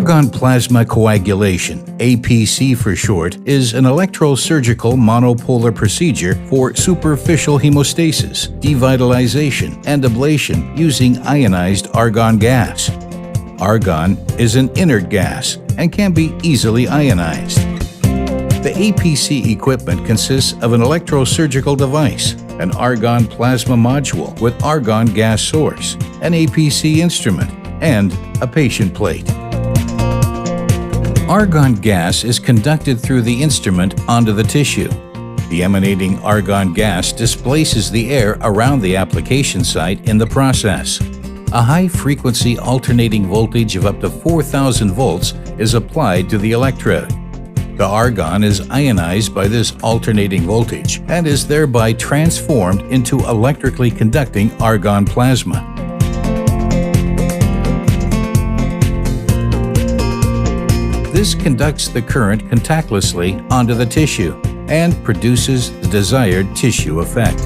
Argon plasma coagulation, APC for short, is an electrosurgical monopolar procedure for superficial hemostasis, devitalization, and ablation using ionized argon gas. Argon is an inert gas and can be easily ionized. The APC equipment consists of an electrosurgical device, an argon plasma module with argon gas source, an APC instrument, and a patient plate. Argon gas is conducted through the instrument onto the tissue. The emanating argon gas displaces the air around the application site in the process. A high-frequency alternating voltage of up to 4,000 volts is applied to the electrode. The argon is ionized by this alternating voltage and is thereby transformed into electrically conducting argon plasma. This conducts the current contactlessly onto the tissue and produces the desired tissue effect.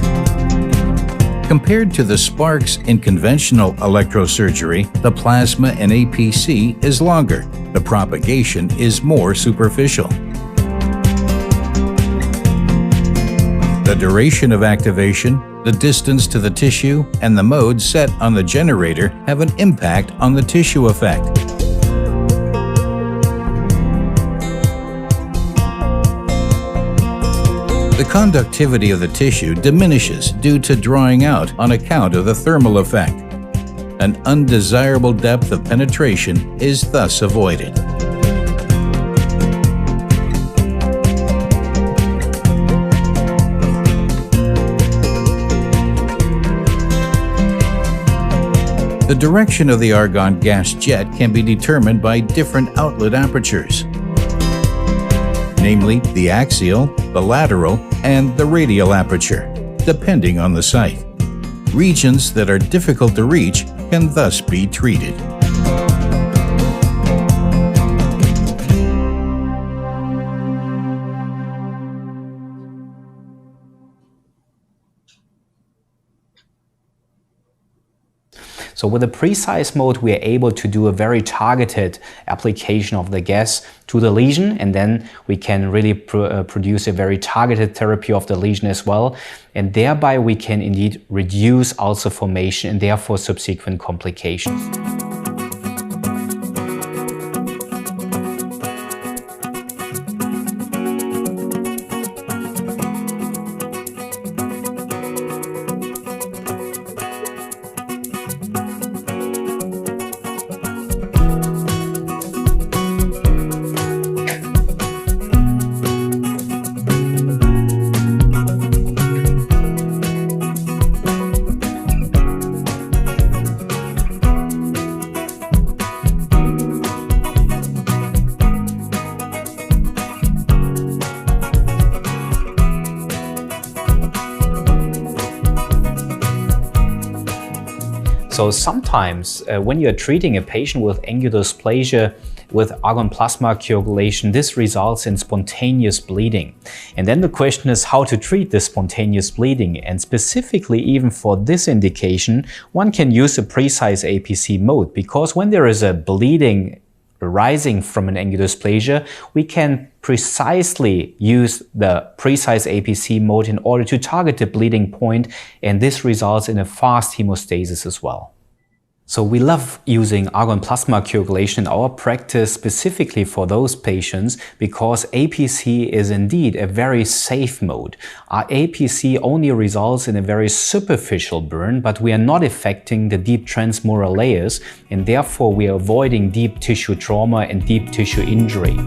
Compared to the sparks in conventional electrosurgery, the plasma in APC is longer. The propagation is more superficial. The duration of activation, the distance to the tissue, and the mode set on the generator have an impact on the tissue effect. The conductivity of the tissue diminishes due to drawing out on account of the thermal effect. An undesirable depth of penetration is thus avoided. The direction of the argon gas jet can be determined by different outlet apertures, namely the axial, the lateral, and the radial aperture, depending on the site. Regions that are difficult to reach can thus be treated. So with a precise mode, we are able to do a very targeted application of the gas to the lesion, and then we can really produce a very targeted therapy of the lesion as well. And thereby we can indeed reduce ulcer formation and therefore subsequent complications. So sometimes when you're treating a patient with angiodysplasia with argon plasma coagulation, this results in spontaneous bleeding. And then the question is how to treat this spontaneous bleeding. And specifically, even for this indication, one can use a precise APC mode, because when there is a bleeding arising from an angiodysplasia, we can precisely use the precise APC mode in order to target the bleeding point, and this results in a fast hemostasis as well. So we love using argon plasma coagulation in our practice specifically for those patients because APC is indeed a very safe mode. Our APC only results in a very superficial burn, but we are not affecting the deep transmural layers, and therefore we are avoiding deep tissue trauma and deep tissue injury.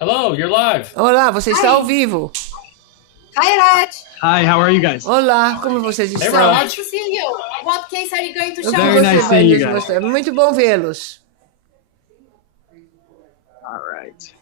Hello, you're live. Olá, você está ao vivo. Hi, Raj. Hi, how are you guys? Olá, como vocês Hey, estão? Raj. Nice to see you. What case are you going to show Very us? nice Você vai seeing you nos guys. mostrar. Muito bom vê-los. All right.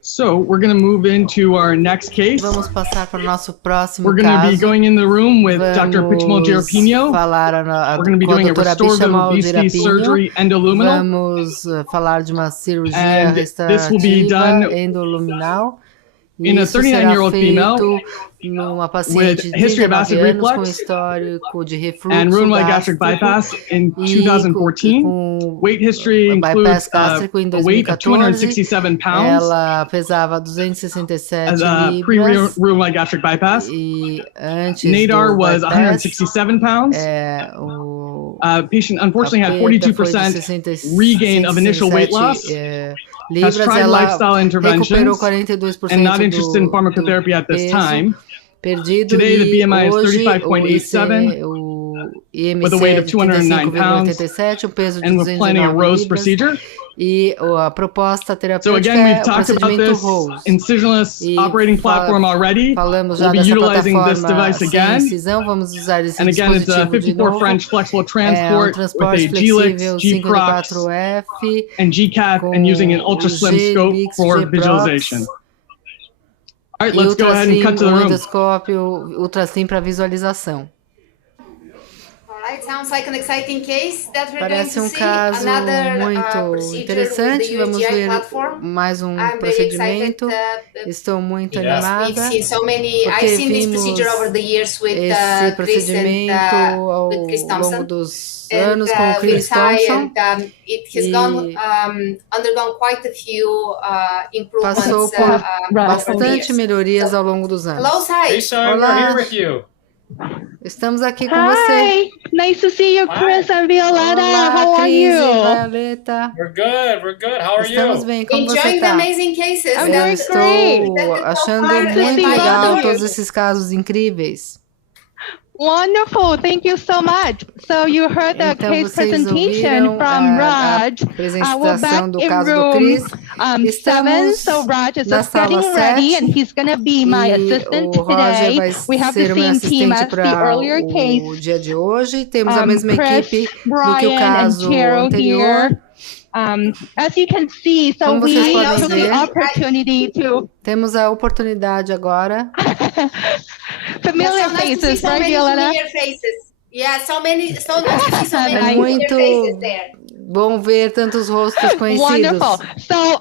So we're going to move into our next case. Vamos passar para o nosso próximo We're going to be caso. going in the room with Dr. Pichmal Jirapinyo. Falar We're going to be com a doing a doutora Restorative Pichmal Obesity Jirapinyo. Surgery Endoluminal. Vamos falar de uma cirurgia And this will be restaurativa done endoluminal. in a Isso 39-year-old será female feito numa paciente with de history of 39 acid anos com reflux histórico de refluxo and Roux-en-Y gastric gástrico bypass in e 2014. com Weight history includes bypass gástrico em a weight of 2014. 267 pounds Ela pesava 267 as a libras pre-Roux-en-Y gastric bypass. e antes Nadar do was bypass, 167 pounds. o Patient unfortunately had a perda foi de 42% regain of initial weight loss. 167, Has libras, tried ela lifestyle recuperou interventions 42% and not interested in pharmacotherapy at this peso time. perdido. Today, the E BMI is hoje 35.87 o IMC with a weight é of de 209 pounds, 35,87, o peso de and we're planning a 209 Rose libras. procedure. E a proposta So terapêutica again, é we've o talked about procedimento this Rose. incisionless E operating platform already. Falamos já We'll be dessa utilizing this plataforma device sem again. incisão, vamos usar esse And again, it's a dispositivo de 54 novo. French flexible É um transport with transporte a G-Lix, flexível G-Prox, 54F and G-Cap, com and using an ultra o slim scope G-Lix, for G-Prox visualization. All right, e let's go ahead and cut to the o room. endoscópio ultrassim para visualização. Alright, sounds like an exciting case that we're going Parece to see. caso Another muito procedure interessante. with the Vamos USGI ver platform. mais I'm very procedimento. excited. Estou muito Yeah. We've animada. seen so many. Porque I've seen this vimos procedure over the years with esse Chris procedimento and with Chris ao Thompson. longo dos And, anos com o with Chris Ty, Thompson. and it has undergone quite a few improvements. Passou por over the bastante years. melhorias ao longo dos anos. Hello, Sai. Hey, son, we're Olá. here with you. Estamos aqui com você. Hi, nice to see you, Chris and Violetta. Olá, How are Cris e you? Violeta. We're good. We're good. How are Estamos you? bem, como você Enjoying the está? amazing cases. I'm Eu doing that- great. estou achando Nice to muito see legal you. todos esses casos incríveis. Wonderful, thank you so much. So you heard the Então case vocês presentation ouviram from a Raj. We're apresentação back do in caso do room Chris. 7, Estamos so Raj is na just sala getting ready 7 and he's going to be my e assistant o Roger today. vai We have the ser o meu same team assistente as the para earlier o case. dia de hoje. Temos a mesma Chris, equipe do que o Brian, caso and Gerald anterior. here. As you can see, so Como vocês we podem took ver, the opportunity to temos a oportunidade agora. familiar So nice to see faces, so right, many Violetta? familiar faces. Yeah, so nice to see so many É familiar muito faces there. bom ver tantos rostos conhecidos. Wonderful. So,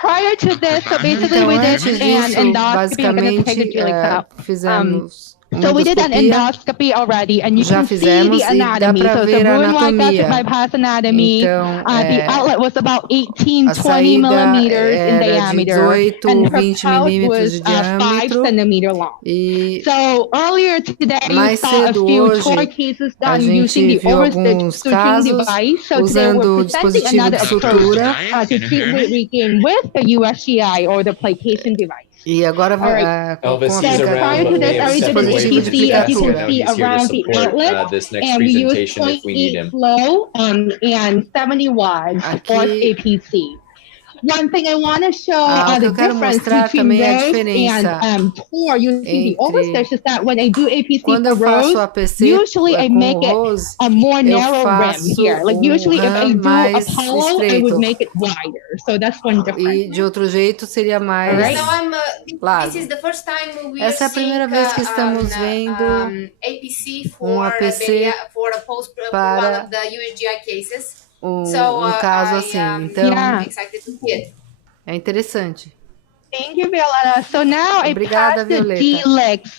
prior to this, so basically Então, we did antes an disso, endoscopy. I'm going to take the basicamente, G-Lix out. fizemos uma So we did an endoscopia. endoscopy already, and you Já can see fizemos the e dá anatomy. pra So it's ver a a Roux-en-Y gastric anatomia. bypass anatomy. Então, The outlet was about 18, a 20 saída millimeters in era de diameter, 18, and her 20 pouch milímetros de was 5 diâmetro. centimeters long. E So earlier today, you mais saw a cedo few hoje, TOR cases a done using gente the viu overstitch alguns suturing casos device. So today usando we're o presenting dispositivo another de approach sutura. to treat weight regain with the USGI or the placation device. E agora Alright. com Elvis, a he's So around, prior but to we this, have I did an separate dispositivo de APC, as you so can now see, he's here to around the support outlet. this next And we use presentation if we need 0.8 him. flow and 70 watts for Aqui- APC. One thing I want to show o que the eu quero difference mostrar between também é a Rose diferença and TOR using the entre overstitch is that when I do APC quando for eu faço Rose, a PC usually I com make o it Rose, a more eu narrow rim faço here. Like usually if I rim do mais Apollo, I estreito. would make it wider. So that's one E difference. de outro jeito seria mais Alright. So largo. this is the first time we Essa é a are primeira seeing, vez que estamos vendo APC for APC for a post for para one of the USGI cases. um So caso I, assim. Então, Yeah. I'm excited to see it. é interessante. Thank you, Violetta. So now I Obrigada, pass the Violeta. G-legs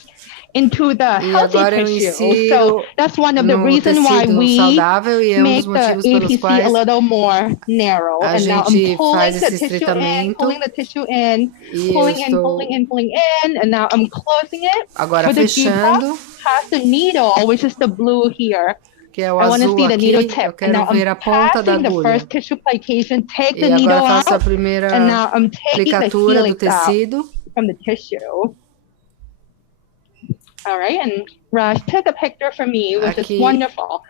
into the E healthy agora eu tissue. insiro So that's one of the no reasons why tecido we saudável e é um make dos the motivos pelos APC a quais little more narrow. a And now I'm gente pulling faz the esse tissue in, estreitamento pulling the tissue in, e eu pulling in, estou pulling in, pulling in, and now I'm closing it agora with the fechando, G-Prox past the needle, which is the blue here. que é o I want to azul see the aqui. needle Eu tip. And quero now ver a I'm ponta da passing the agulha. first tissue plication, take E the needle agora faço a out, primeira and now I'm taking the aplicatura do helix out tecido. from the tissue. All right, and Raj took a picture for me, which Aqui is wonderful.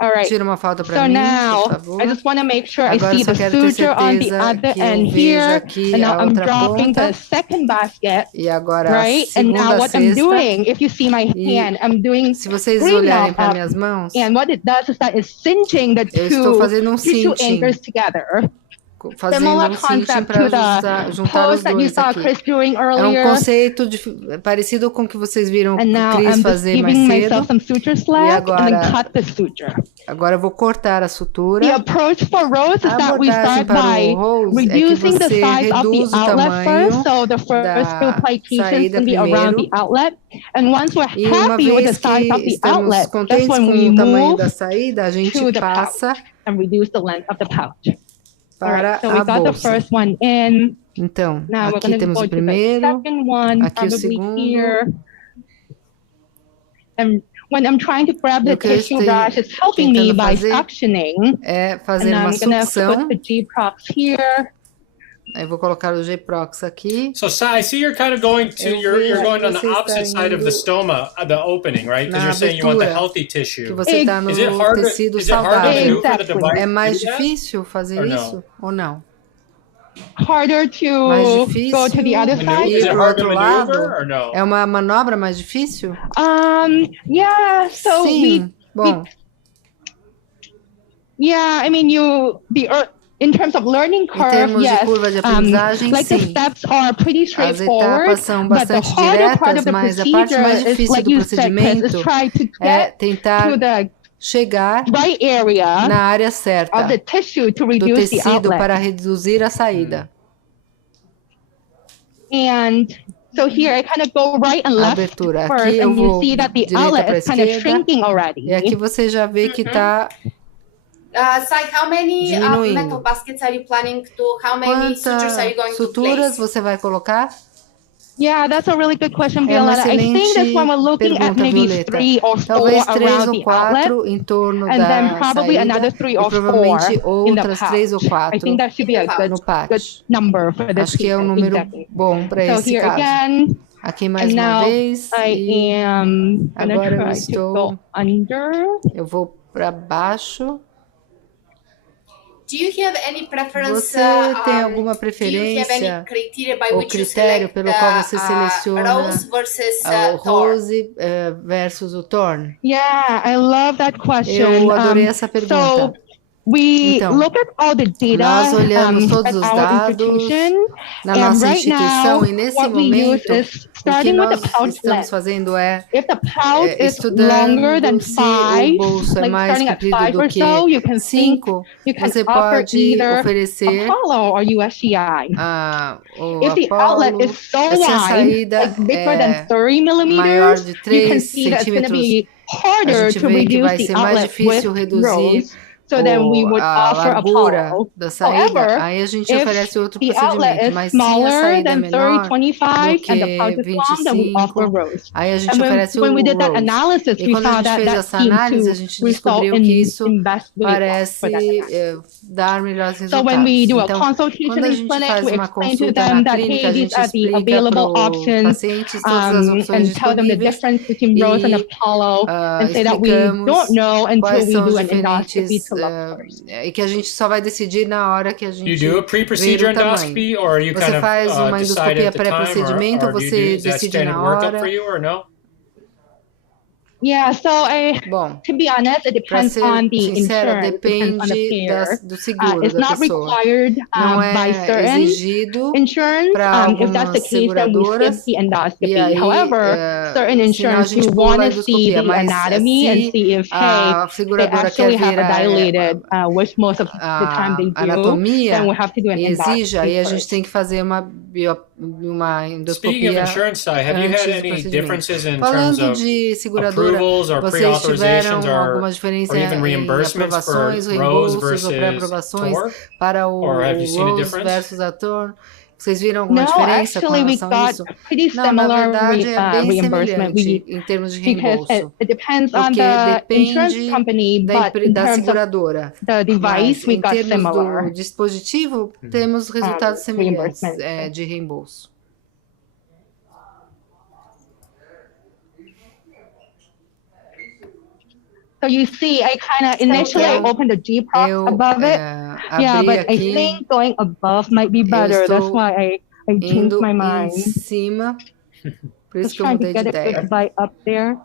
All right. Tira uma foto para So mim, now, por favor. I just want to make sure I Agora see só the quero ter suture on the certeza other que eu end vejo here. aqui And now a I'm outra dropping ponta. the second basket, E agora right? a And now segunda what I'm cesta. doing, if you see my E hand, I'm doing se vocês green olharem knob para up. minhas mãos, And what it does is that it's cinching the eu estou two fazendo tissue cinching, anchors together. fazendo Similar cinching concept para to the juntar os pose that you dois saw aqui. Chris doing É um earlier. conceito parecido com o que vocês viram And o now Chris I'm just fazer mais giving cedo. myself some suture E slack and then agora, cut the suture. agora eu vou cortar a The sutura. approach for Rose is A that we abordagem start para by o Rose é que reducing the você size of the reduz o outlet tamanho first. So the first few da plications saída can be around primeiro. the outlet. And once we're E uma happy with the vez que size of the estamos outlet, that's contentes when com we o tamanho move da saída, a gente to the passa pouch and reduce the length of the pouch. All para right, so we a got the bolsa. first one in. Então, Now we're aqui going to temos go o to the primeiro, second one, aqui o probably segundo. here. And when I'm trying to grab the O que eu tissue brush, it's helping me tentando by fazer suctioning. é fazer And uma I'm going to sucção. put the G-Prox here. Aí vou colocar o G-Prox aqui. So I see you're kind of going to Eu vejo you're going que on the você está opposite side of the indo stoma, the opening, right? Because na you're saying you want the abertura, healthy que tissue. você está no Is it hard tecido is it hard to saudável. do for the Exactly. device É to mais do that? difícil fazer Or no? isso ou não? Harder Mais to difícil go to the other side. Is ir it para o hard to outro lado? maneuver or no? É uma manobra mais difícil? Yeah, so Sim. Bom, yeah, I mean, in terms of learning em curve, termos de yes, curva de aprendizagem, like the sim. steps are pretty As straightforward, etapas são but the bastante harder part diretas, of the mas a parte procedure mais is, difícil like do you said, Chris, is procedimento try to é get tentar to the chegar right area na área certa of the tissue to do reduce the tecido outlet. para reduzir a saída. And so here I kind of go right and A left abertura. first, Aqui eu and you vou see that the direita outlet para a is kind of esquerda. shrinking already. E aqui você já vê que está Sai, how many diminuindo. metal baskets are you planning to? How many sutures are you going Quantas to suturas place? você vai colocar? Yeah, that's a really good question, É uma Violetta. I think that's when we're looking at pergunta, maybe Violeta. 3 or 4 Talvez 3 around ou the outlet, 4 em torno and then da probably saída another 3 e or 4 provavelmente in the outras pouch. 3 ou I 4 think that should be a No no good pátio. number for this Acho que é um treatment. número Exactly. bom para So esse here caso. again, Aqui mais and uma now vez. I E am gonna agora eu try to estou. go under. Eu vou para baixo. Do you have any preference? Você tem alguma Do you have any preferência criteria by ou which you critério select pelo qual você seleciona Rose versus o Thorn? Rose versus o Thorn? Yeah, I love that question. Eu adorei essa pergunta. So we Então, look at all the data nós olhamos todos at os our dados institution, na and nossa right instituição now e nesse what we use momento is o que starting with nós the pouch estamos length. fazendo é If the pouch is estudando longer than se 5, o bolso é like mais starting at comprido 5 do or que so, you can think 5, you can você offer pode either oferecer Apollo or USGI. o If the outlet Apollo. is so Se a wide, saída like bigger é than 30 maior millimeters, de you can 3 see that it's going to centímetros, be a harder gente to vê que vai reduce ser the mais outlet difícil with reduzir Rose. So then we would a offer largura Apollo. da saída. However, Aí a gente if oferece outro the outlet procedimento, is mas se a smaller saída é than menor 30, do 25 and the que pouch is long, then we offer 25, Rose. aí a gente And oferece when o we did that Rose. analysis, E we quando a found gente that fez that essa seemed análise, a to gente result descobriu que in isso best results parece for that analysis. dar melhores So when we resultados. do a Então, consultation quando a in gente clinic, faz we uma explain to consulta them na that, clínica, a hey, these gente are the explica available para os options, pacientes todas as opções and tell them the disponíveis difference between Rose and e Apollo, and say that we explicamos don't know until quais we são do os an endoscopy diferentes to look first. e que a gente só vai decidir na hora que a gente You do a ver pre-procedure o tamanho. endoscopy, or are you Você kind of faz uma decide endoscopia at the time, pré-procedimento ou or do you você is that decide standard na workup hora? for you, or no? Yeah, so Bom, to be honest, it para depends ser on the sincera, insurance, depends on the depende payer. do seguro It's da not pessoa. required Não by é certain exigido insurance. para If that's the algumas case, then we skip seguradoras. the endoscopy. E aí, However, certain senão a insurance, gente you pula want a to see endoscopia, the mas anatomy and se see if, hey, a they seguradora quer actually have ver a dilated, which most of the time they a do, anatomia then we have to do an e exige, aí endoscopy a gente first. tem que fazer uma Speaking of endoscopia insurance side, have you antes had do any procedimento. differences in terms Falando of de seguradora, approvals or vocês tiveram pre-authorizations alguma or diferença even em reimbursements for aprovações, Rose reembolsos ou versus pré-aprovações Tor? para o Or have you seen a Rose difference? versus a Thorn? Vocês viram alguma No, diferença com actually, we relação a got isso? pretty Não, na similar verdade é bem reimbursement. semelhante em termos de Because reembolso, it depends on porque the insurance depende company, but in da terms of seguradora. the device, Mas we em got termos do similar dispositivo, temos resultados semelhantes reimbursement. de reembolso. So you see, I kind of initially I opened the G prop Eu above it. Yeah, abri but I aqui, think going above might be better. That's estou why I changed indo my em mind. cima, por isso Just que eu trying to mudei de get a ideia. good bite up there.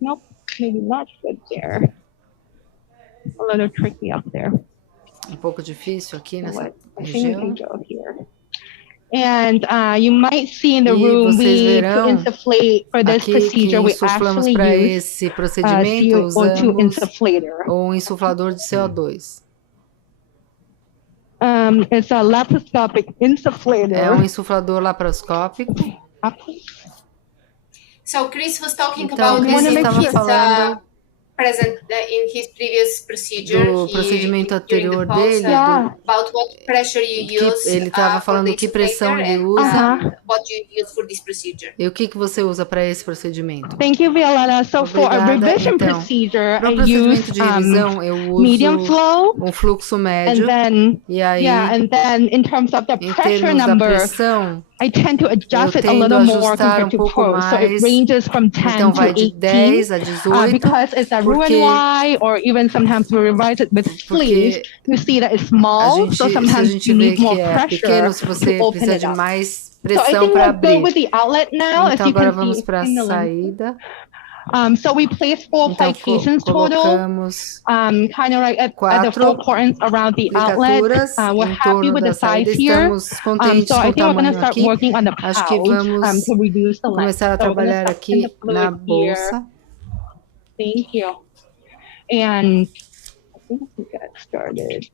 Nope, maybe not good there. A little tricky up there. Pouco difícil aqui nessa What? I think we região. can go here. And you might see in the E room vocês we to verão insufflate for this aqui que procedure we insuflamos actually para use esse procedimento, CO2 usamos insufflator. um insuflador de CO2. It's a laparoscopic insufflator. É um insuflador laparoscópico. So Chris was talking Então, about Chris this in estava his falando present in his previous procedure. do procedimento anterior pulse, dele, about what pressure you use. ele estava falando que pressão ele usa What you use for this procedure. e o que você usa para esse procedimento. Thank you, Violetta. So for a Obrigada. revision Então, procedure, para o I procedimento use de revisão, eu uso medium flow, um fluxo and médio. then E aí, and then in terms of the em pressure termos da number, pressão, I tend to adjust eu it a tendo little a more ajustar compared to pouco pro. So it mais. ranges from 10 Então to vai de 18. 10 a 18. Because it's a porque Roux-en-Y, or even sometimes we revise it with sleeves, you see that it's small, so se a sometimes gente you vê need que more é pressure pequeno, se você to open precisa it de up. mais So I pressão think para we'll go abrir. with the outlet now, as Então you agora can vamos see para a in the lens. saída. So we place 4 Então applications total, colocamos kind of right at the 4 portions around the outlet. aplicaturas We're em happy torno with da the size saída. here. Estamos contentes So com I o think we're going to tamanho start aqui. working on the Acho que pouch vamos to reduce the length. começar a So we're gonna trabalhar start putting aqui the na fluid here. bolsa. Thank you. And I think we got started.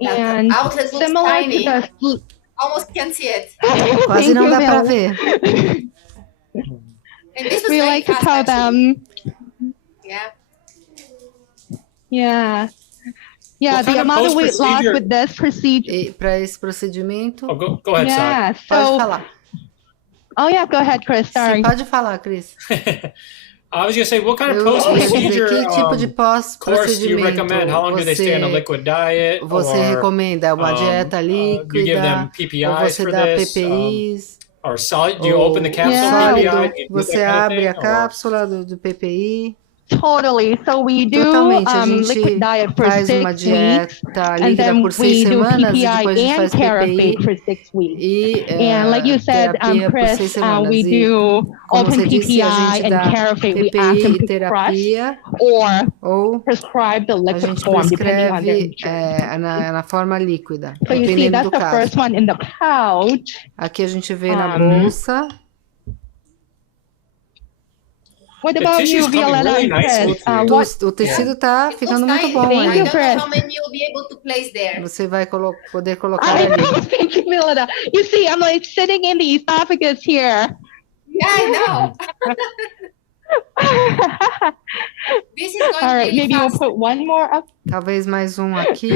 And outlet looks similar tiny. to the Almost can't see it. Quase Thank não you, dá para Bella. ver. And this was We very like to fast, tell actually. them, Yeah. yeah. Yeah, What the kind of amount of weight loss post-procedure- with this procedure. E para esse procedimento, Oh, go ahead, Yeah, pode so, falar. oh yeah, go ahead, Chris, sorry. Sim, pode falar, Cris. Sai. I was going to say, what kind of Eu ia dizer, post-procedure que tipo de course do you pós-procedimento recommend? How long do they stay on a liquid diet? você or, recomenda? Uma dieta do you give líquida? them Ou PPIs você for dá this? PPIs? Or solid? Do you open the capsule Yeah. PPI? Sólido? Do you do Você that kind of abre a thing, or- cápsula do PPI? Totally. So we do Totalmente. A liquid gente diet for faz 6 uma weeks, dieta and líquida then por 6 we do semanas e PPI depois a gente and faz PPI carafate for 6 weeks. e And like you said, terapia por 6 Chris, semanas. we E do como open você disse, a PPI gente and dá carafate. We ask PPI them e to crush terapia or ou prescribe the a liquid gente form, depending on their prescreve insurance. na forma líquida, So you see, dependendo that's do the first caso. one in the pouch. Aqui a gente vê na Um, bolsa. What The about tissue's you, coming Violetta really and Chris? nicely through. What? O tecido tá It ficando looks muito tiny. bom Thank I aí. you, don't know Chris. how many you'll be able to place there. Você vai poder colocar I ali. know, thank you, Violetta. You see, I'm like sitting in the esophagus here. Yeah, I know. This is going All right, really maybe we'll fast. put one more up. Talvez mais um aqui.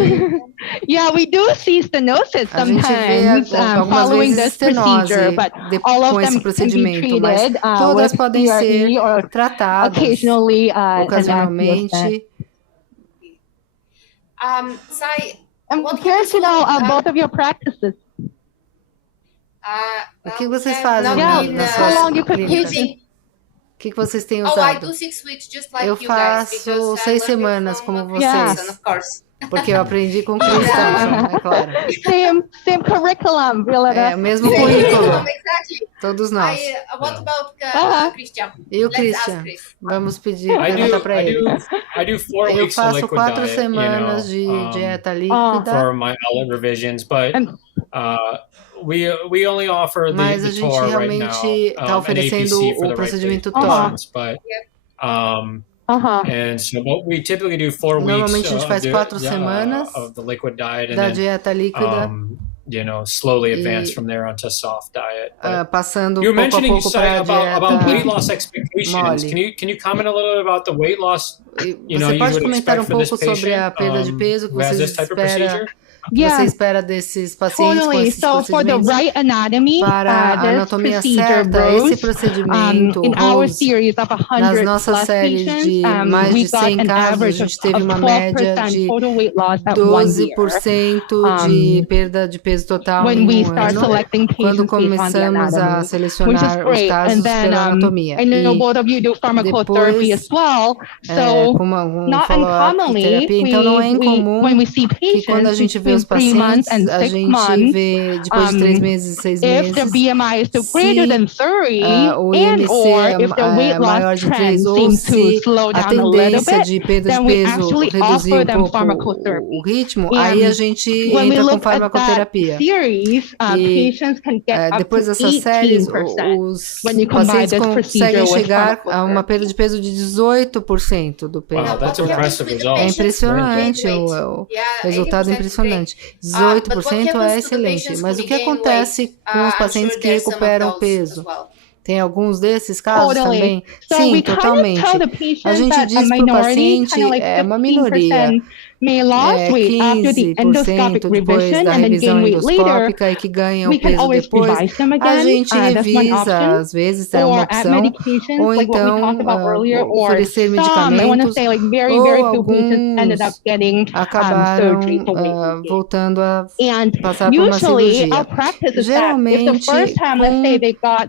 Yeah, we do see stenosis A gente vê sometimes algumas following vezes this procedure, estenose but all of com esse them can be procedimento, mas treated todas with podem ser CRE or tratadas occasionally an ocasionalmente. Sai, I'm what curious to know happens both of your practices. O que vocês fazem Yeah, nas how suas long you put clínicas? patients? O que vocês têm Oh, I usado? do 6 weeks just like Eu you guys. faço Because 6 I learned semanas from como Chris Yeah. vocês, of course. porque eu aprendi com cristãos, é claro. Same curriculum, É Violetta. o mesmo currículo, Exactly. todos nós. What about Uh-huh. Christian? E o Let's Christian? ask Chris. Vamos pedir, I perguntar para ele. do 4 Eu weeks of faço liquid 4 diet, semanas de dieta líquida, for my outlet revisions, but we only offer mas a the gente TOR right realmente now, está an oferecendo APC for o the right procedimento patients, TOR. but Uh-huh. and so what we typically do 4 weeks Normalmente a gente faz 4 semanas of the liquid diet, and da then dieta líquida, slowly advance from there onto soft diet. But passando you were pouco a mentioning pouco para a about weight dieta loss expectations. mole. Can you comment a little bit about the weight loss Você you pode would comentar expect um for this pouco sobre a patient perda de peso que who has você this type of espera procedure? que você Yeah, espera desses pacientes com totally. esses So for the procedimentos? right anatomy, Para a this anatomia procedure certa, esse rose, procedimento in our rose, series of nas 100 nossas plus séries patients, de mais we de got 100 an casos, a average gente teve of uma média 12% de total weight loss at 1 year. 12% de perda de peso total When em we um start ano, selecting quando patients based on the começamos a anatomy, which is selecionar os great. And casos then pela anatomia. I know E both of you do pharmacotherapy as depois, well. So com um not follow-up e uncommonly, terapia. Então, não é when incomum we see que quando a patients gente vê os between 3 months pacientes, and a 6 gente months, vê depois de 3 meses e 6 if the meses, BMI is still greater than se 30 o and IMC or if the weight é loss maior de 3 trend ou seems to se slow a down a little tendência bit, de perda de then we peso actually reduzir offer um them pouco o pharmacotherapy. ritmo, aí a gente When we entra com look at that farmacoterapia. series, E patients can get up to depois dessas séries, 18% os when you combine pacientes this procedure conseguem with chegar a uma pharmacotherapy. perda de peso de 18% do peso. Wow, that's What impressive happens with the results. É patients impressionante, gain weight? o Yeah, resultado é 80% is great. impressionante. But what 18% é happens to the excelente, patients mas who o que regain acontece weight? com os I'm pacientes sure que there's some of recuperam those as peso? well. Tem alguns desses casos Totally. também? So Sim, we kind of tell totalmente. the A patient gente that a diz para o minority, paciente, kind of like é uma minoria, 15%, may lose weight after the 15% endoscopic depois revision da and then revisão gain weight later. endoscópica e que ganham We can peso always depois, revise them a again. gente That's one revisa, option. às vezes é uma Or at opção, medications, ou like what we então talked about earlier, or oferecer some, I want to medicamentos, say like very, ou very few patients ended up alguns getting surgery acabaram for weight gain. voltando a And passar por uma usually our cirurgia. practice is that if the Geralmente, first time, let's say they got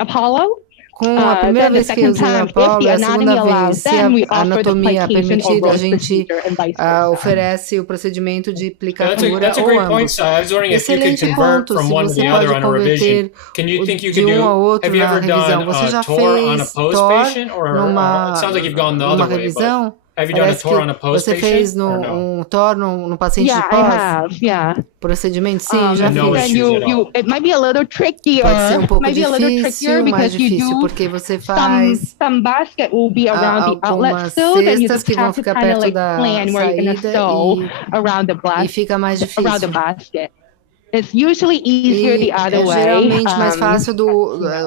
Apollo, com a primeira then the vez que eu second usei time, a if Apollo the e a anatomy segunda vez, allows, se then we a offer the anatomia plication or permitir, a rose gente procedure and vice versa. oferece o procedimento de Yeah, plicatura that's a ou great point, ambos. Si. I was wondering if you could Excelente convert ponto, from se one to você the other pode on a revision. converter Can you think you de could um do? ao outro Have you na ever revisão. done Você a já TOR on a fez post TOR patient, or it sounds like you've gone the numa other way? But revisão? have you done a Parece TOR que on a post você fez patient, or no? um TOR no paciente Yeah, de I pós? have. Yeah. Procedimento? Sim, já no fiz. issues Then at all. it might be a little trickier. Pode ser um pouco Might be a little trickier difícil, mais because you difícil, do porque você faz some basket will be around the outlet algumas still, then you cestas just que vão have to ficar kind of perto like da plan where you're gonna saída sew around the e fica mais around the difícil. basket. It's usually easier the E other é way. geralmente mais fácil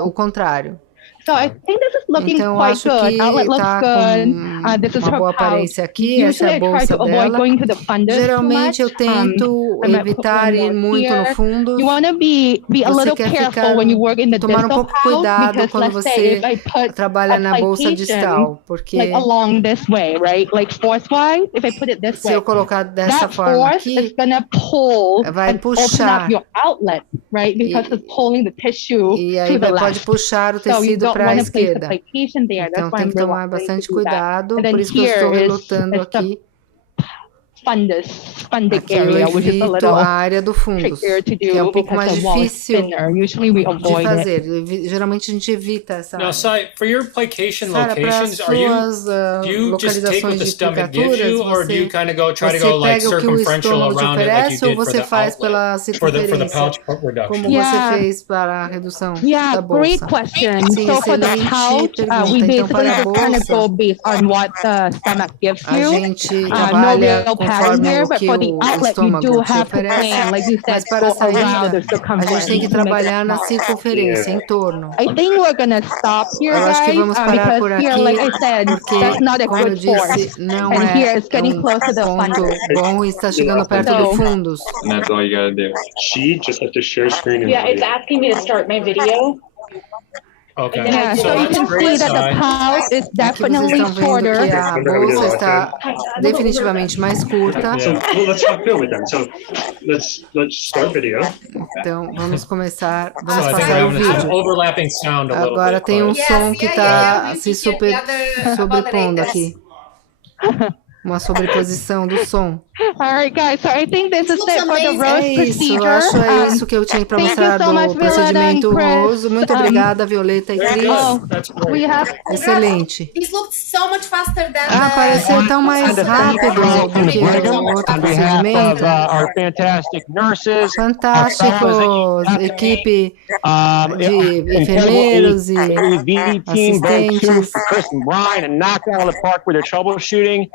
o contrário. So I think this is looking Então, quite acho good. que Outlet looks tá good. This is uma her boa pouch. aparência aqui. Essa é Usually a I try bolsa to avoid dela. going to the fundus Geralmente too eu much. tento I might put evitar one ir more muito no here. fundos. You want to be a Você little quer careful when you work in the tomar distal pouco pouch cuidado because quando let's say if você I put trabalha na bolsa application distal, porque like along this way, right? Like force-wise, if I put it this se way, eu colocar dessa that forma force is aqui, gonna pull vai and open puxar. up your outlet, right? Because it's pulling the tissue E aí to the pode left. puxar o So you tecido don't para a want to place esquerda. application there. Então That's why tem I'm que tomar reluctant bastante to do that. cuidado, And then por isso que eu here estou is relutando the aqui. fundic Aqui eu area, which is a evito little a área do fundus, trickier to que é do pouco because mais the wall is difícil thinner. Usually we de avoid it. fazer. Geralmente a gente evita essa Now, área. Si, for your plication Sara, para as locations, suas do you just take what localizações the de stomach gives aplicaturas, you, or do you você, kind of go try to você go like pega o que o circumferential estômago te around it, like you oferece ou did for você the faz outlet, pela for the circunferência, pouch como reduction? você Yeah. fez para a redução Yeah, da great bolsa? question. Sim, So for the excelente pouch, pergunta. we Então, basically para a just kind of bolsa, go based on what the stomach gives a you. gente No trabalha real pattern conforme here, o but que for the o outlet, you estômago do te have to oferece, plan, like you said, mas para a go around saída, the a circumference gente tem que to make it trabalhar na smaller. circunferência, em torno. I think we're gonna stop here, Eu acho que guys, vamos parar because por here, aqui, like I said, porque, that's not a como eu good force, disse, não and here é it's getting close to the ponto fundus. bom e está chegando perto do So- fundos. And that's all you gotta do. She just has to share screen and Yeah, it's audio. asking me to start my video. Okay, Yeah, so so you that's can great, see that the Si. pouch is Aqui vocês definitely estão vendo shorter. que a bolsa está definitivamente mais curta. So well, let's talk film it then. So let's start video. Então, vamos começar, So vamos I think we're passar o having some vídeo. overlapping sound a little Agora bit. tem um but- som que Yes, está we se can hear the other sobrepondo moderators. aqui. Uma sobreposição do som. All right, guys. So I think this is looks it for the amazing. É rose isso, eu procedure. acho isso que eu tinha para thank mostrar you so much, do Violeta procedimento and Chris. Rose. Muito obrigada, Violeta e Cris. Oh, That's great. we have Excelente. This looked so much faster than Pareceu tão mais rápido do que o outro on behalf of procedimento. our fantastic nurses, Fantástico, equipe de enfermeiros e AV team, very tuned assistentes. for Chris and Brian, and knocked it out of the park with their troubleshooting.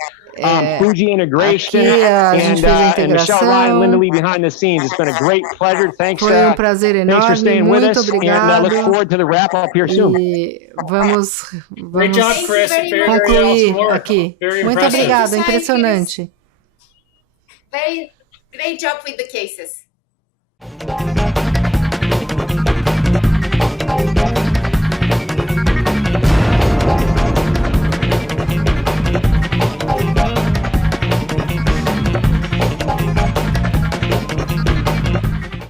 Fuji integration aqui a gente fez a and Michelle Ryan and Linda integração. Lee behind the scenes. It's been a great pleasure. Thanks, Foi um prazer thanks for enorme, staying with muito us, and look obrigado. forward to the wrap up here soon. E vamos Great job, Chris. Thank you Very, very very awesome concluir work. aqui. Very Muito impressive. obrigada, Thank you, impressionante. Very Great job with the cases.